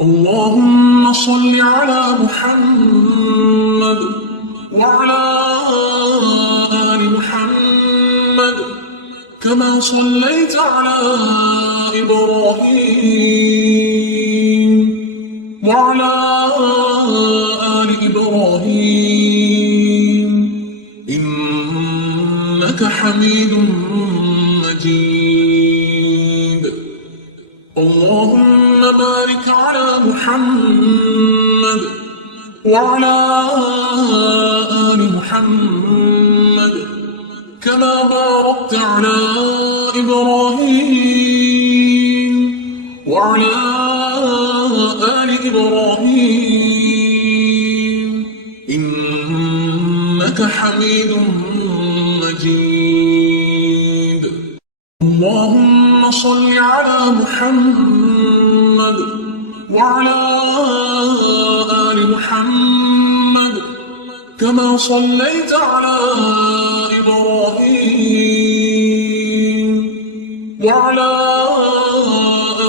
اللهم صل على محمد وعلى آل محمد كما صليت على إبراهيم وعلى آل إبراهيم إنك حميد مجيد. اللهم بارك على محمد وعلى آل محمد كما باركت على إبراهيم وعلى آل إبراهيم إنك حميد مجيد. اللهم صل على محمد وعلى آل محمد كما صليت على إبراهيم وعلى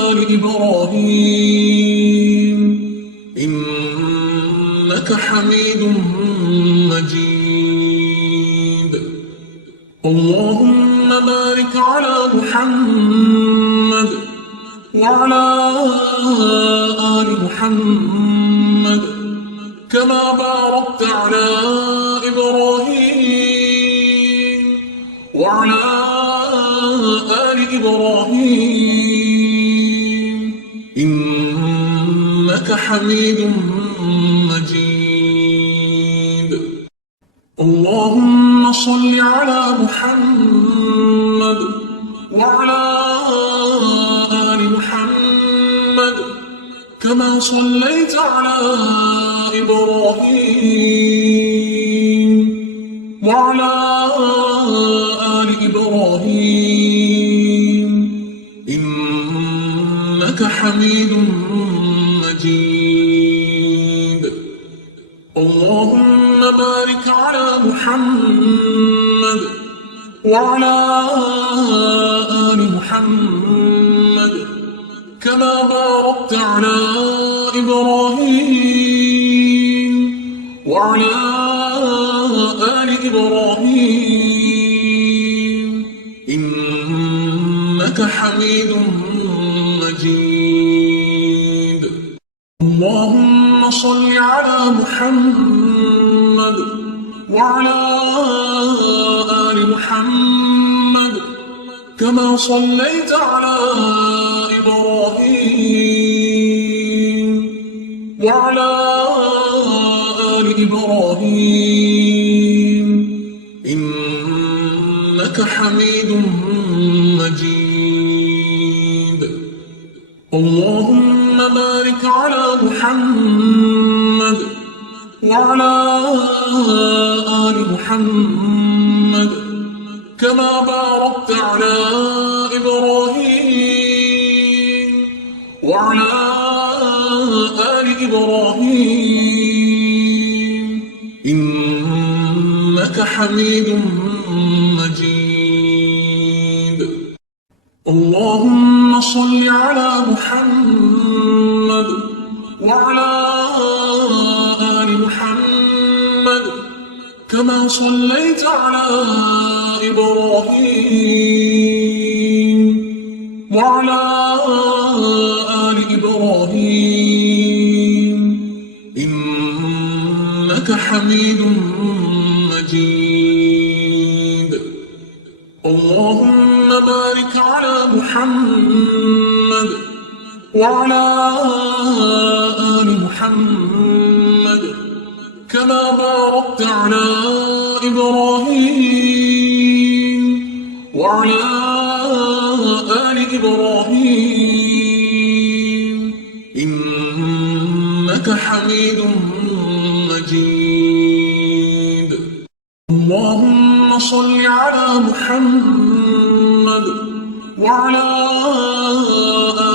آل إبراهيم إنك حميد مجيد. اللهم بارك على محمد وعلى آل محمد كما باركت على إبراهيم وعلى آل إبراهيم إنك حميد مجيد. اللهم صل على محمد وعلى آل محمد كما صليت على إبراهيم وعلى آل إبراهيم إنك حميد مجيد. اللهم بارك على محمد وعلى آل محمد كما باركت على إبراهيم وعلى آل إبراهيم إنك حميد مجيد. اللهم صل على محمد وعلى آل محمد كما صليت على إبراهيم وعلى آل إبراهيم إنك حميد مجيد. اللهم بارك على محمد وعلى آل محمد كما باركت على إبراهيم وعلى آل إبراهيم إنك حميد مجيد. اللهم صل على محمد وعلى آل محمد كما صليت على إبراهيم وعلى آل إبراهيم إنك حميد مجيد. اللهم بارك على محمد وعلى آل محمد كما باركت على إبراهيم وعلى آل إبراهيم إنك حميد مجيد. اللهم صل على محمد وعلى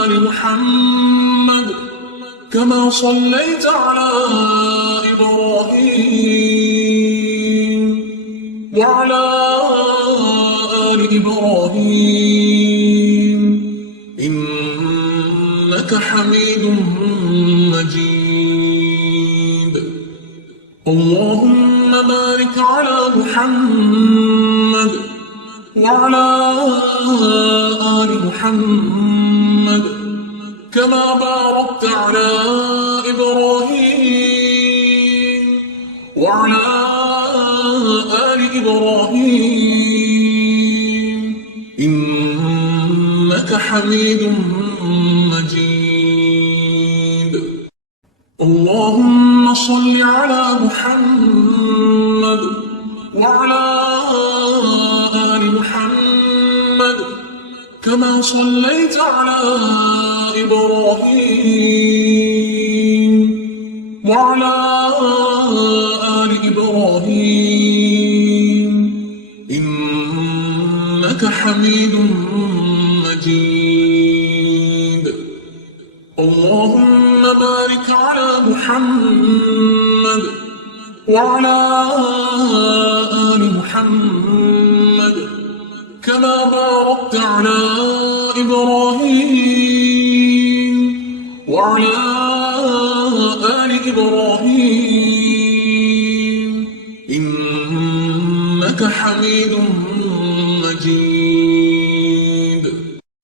آل محمد كما صليت على إبراهيم وعلى آل إبراهيم إنك إنك حميد مجيد. اللهم بارك على محمد وعلى آل محمد كما باركت على إبراهيم وعلى آل إبراهيم إنك حميد مجيد. اللهم صل على محمد وعلى آل محمد كما صليت على إبراهيم وعلى آل إبراهيم إنك حميد مجيد. اللهم بارك على محمد وعلى آل محمد كما باركت على إبراهيم وعلى آل إبراهيم إنك حميد مجيد.